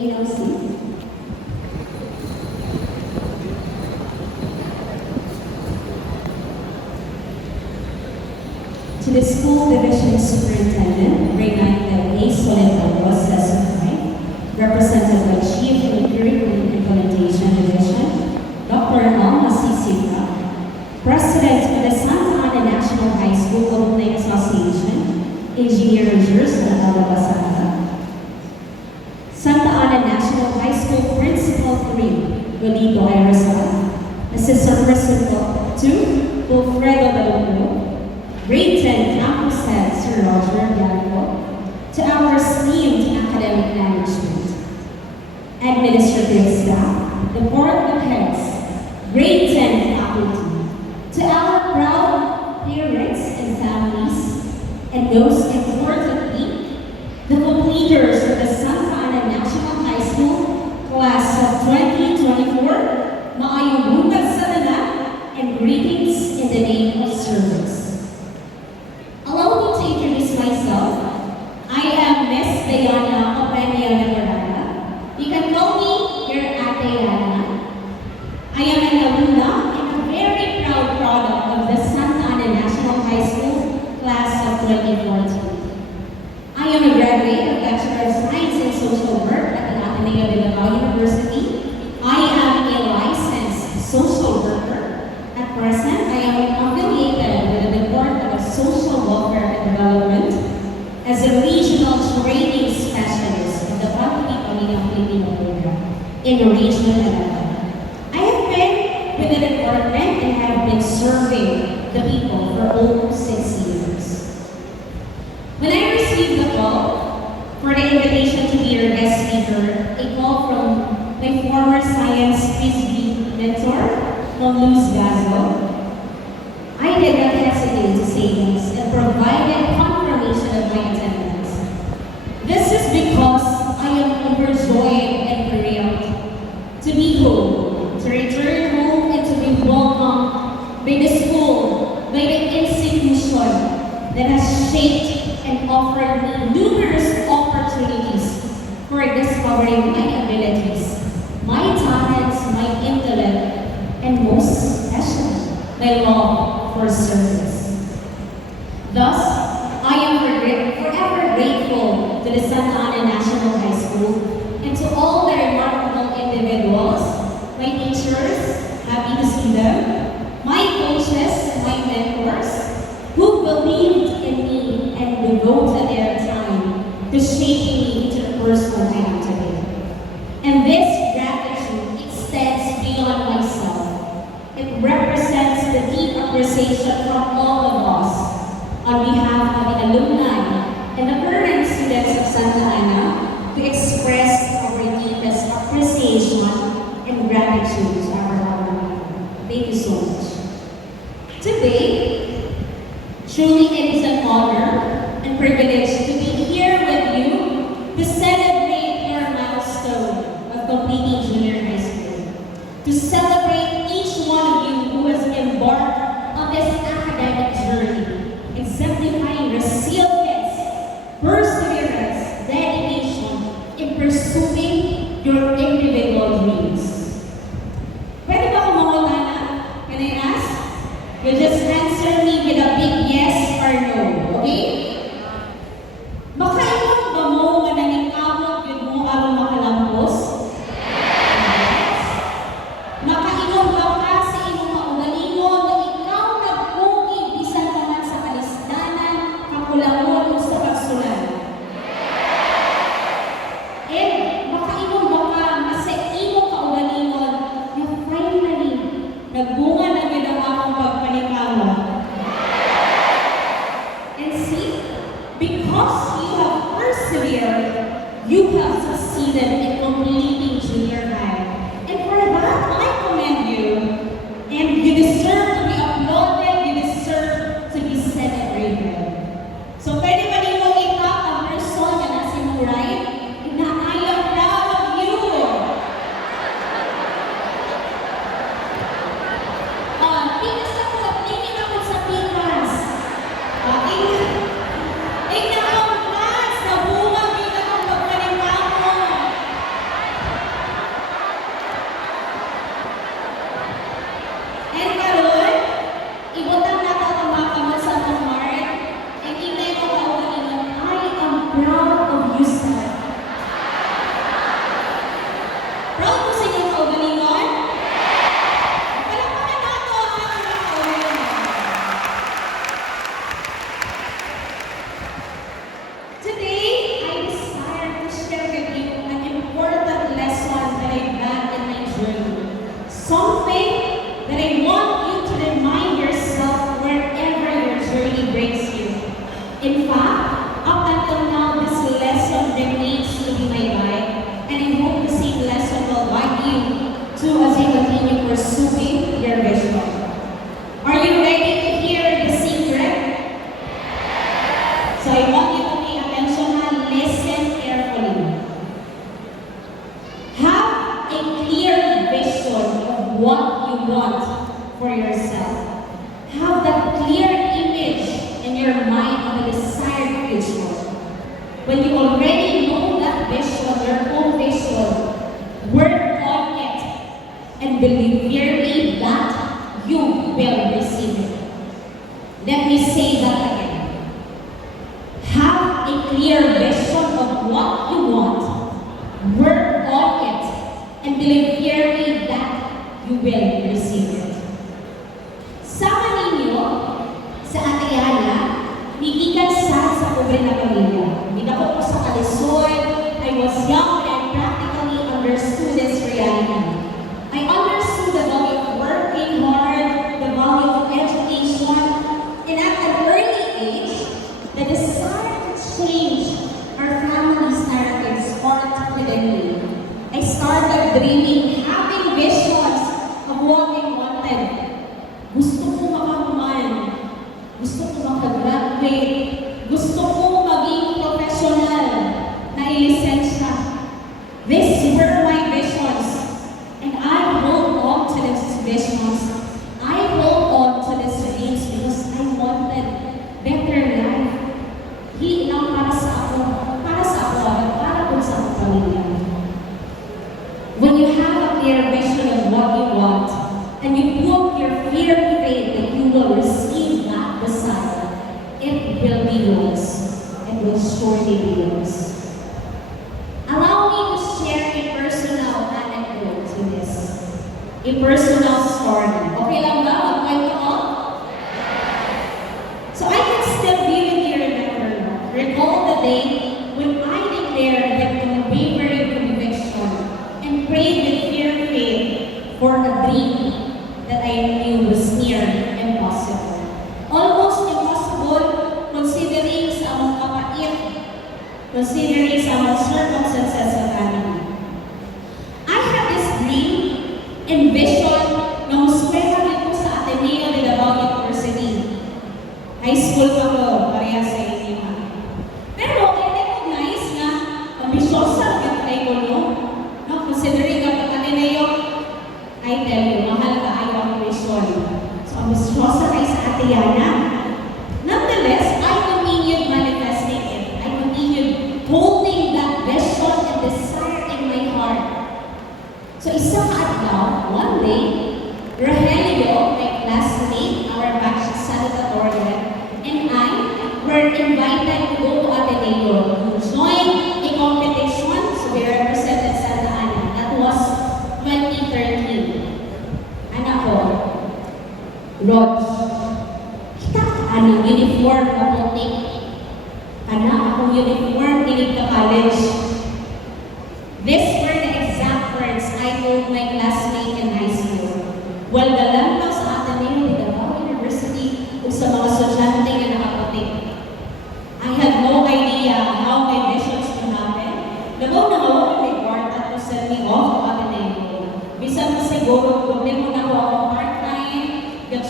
AOC. To the school division superintendent, Reynalda A. Soledad was specified, represented by Chief of the Curriculum Implementation Division, Dr. Alma C. Sipra, President of the Santa Ana National High School Alumni Association, Engineer Jersla Alabasada, Santa Ana National High School Principal 3, Rodrigo Irisal, Assistant Principal 2, Wilfredo Dalumbo, Grade 10 Campus Head Sir Roger Gallo, to our esteemed academic management, administrative staff, the board of heads, grade 10 faculty, to our proud parents and families, and most importantly, the completers of the Santa Ana National High School Class of 2024, maayong buntag sa lahat, and greetings in the name of service. Allow me to introduce myself. I am Miss Diana Openia Navarrete. You can call me your Ate Diana. I am an alumna and a very proud product of the Santa Ana National High School Class of 2014. I am a graduate of Bachelor of Science in Social Work at the Ateneo de Davao University. I am a licensed social worker. At present, I am affiliated with the Department of Social Welfare and Development as a regional training specialist of the Pag-ibig Pamilyang Pilipino program in Region 11. I have been with the department and have been serving the people for almost 6 years. When I received the call for the invitation to be your guest speaker, a call from my former science PhD mentor, Luz Gazo, I did not hesitate to say yes and provided confirmation of my attendance. This is because I am overjoyed and thrilled to be home, to return home and to be welcomed by the school, by the institution that has shaped and offered me numerous opportunities for discovering my abilities, my talents, my intellect, and most especially, my love for service. Thus, I am forever grateful to the Santa Ana National High School and to all the remarkable individuals, my teachers, happy to see them, my coaches and my mentors, who believed in me and devoted their time to shaping me into the person I am today. And this gratitude extends beyond myself. It represents the deep appreciation from all of us on behalf of the alumni and the current students of Santa Ana to express our deepest appreciation and gratitude to our alumni. Thank you so much. Today, truly it is an honor and privilege to be here with you to celebrate your milestone of completing junior high school, to celebrate each one of you who has embarked on this academic journey, exemplifying resilience, perseverance, dedication in pursuing your individual dreams. Pwede ba kumakuha na? Can I ask? You just answer me with a big yes or no, okay? Makaingon ba mo nga naningkamot yun mo aron makalampos? Yes. Makainom ba ka sa imong kaugalingon na ikaw nagpugid bisan pa man sa kalisdanan, kakulangon o sa pagsulat? And makainom ba ka na sa imong kaugalingon na finally nagbunga na gid ang akong pagpanikawa? And see, because you have persevered, you have succeeded in completing junior high. And for that, I commend you. And you deserve to be applauded, you deserve to be celebrated. So pwede ba din mong ikat ang person na nasa imong right? Na I am proud of you. Pikas ako sa tingin ako sa pikas. Tingnan ang class na bunga kita ang pagpaningkamot. I want you to pay attention and listen carefully. Have a clear vision of what you want for yourself. Have that clear image in your mind of a desired future. When you already know that vision, your own vision, work on it and believe clearly that you will receive it. Let me say that again. Have a clear vision of what you want, work on it, and believe clearly that you will receive it. Sama ninyo sa Ate Yana, nigikan sa pobre na pamilya. Ginako ko sa Kalisod, I was young and practically understood this reality. I understood the value of working hard, the value of education, and at an early age, the desire to change our family's narratives sparked within me. I started dreaming, having visions of what I wanted. Gusto ko makakuman, gusto ko makagraduate, gusto ko maging professional na ilisensya. These were my visions, and I hold on to these visions. I hold on to these dreams because I wanted better life. Hindi lang para sa ako, para po sa akong pamilya. When you have a clear vision of what you want, and you put your fear faith that you will receive that desire, it will be yours. It will surely be yours. Allow me to share a personal anecdote to this. A personal story. Okay lang ba? Magkwento ko? So I can still vividly recall the day when I declared with unwavering conviction and prayed with fear faith for a dream that I knew was near impossible. Almost impossible considering sa among kapait, considering sa among circumstances sa family. I had this dream and vision na muskwela ko sa Ateneo de Davao University. High school pa ko, pareha sa inyo. Pero I recognize na ambisyosa ang tayo ko, no? Considering ang Ateneo, I tell you, mahal ka ay ang vision. So, ambisyosa kayo sa Ate Yana. Nonetheless, I continued manifesting it. I continued holding that vision and desire in my heart. So, isang adlaw, one day, Rogelio, my classmate, our batch salutatorian, and I were invited to go to Ateneo to join a competition. So, we represented Santa Ana. That was 2013. Anak ko, Rod, kita anong uniform na puti. Anak akong uniform, tinig ka college. These were the exact words I told my classmate in high school. Well, galang lang sa Ateneo de Davao University o sa mga estudyante na nakaputi. I had no idea how my visions would happen. Nagaw na ako may part at to send me off to Ateneo. Bisan mo siguro, problema na ako part-time,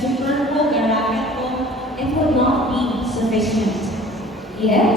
super ko, garagat ko, it will not be sufficient. Yet,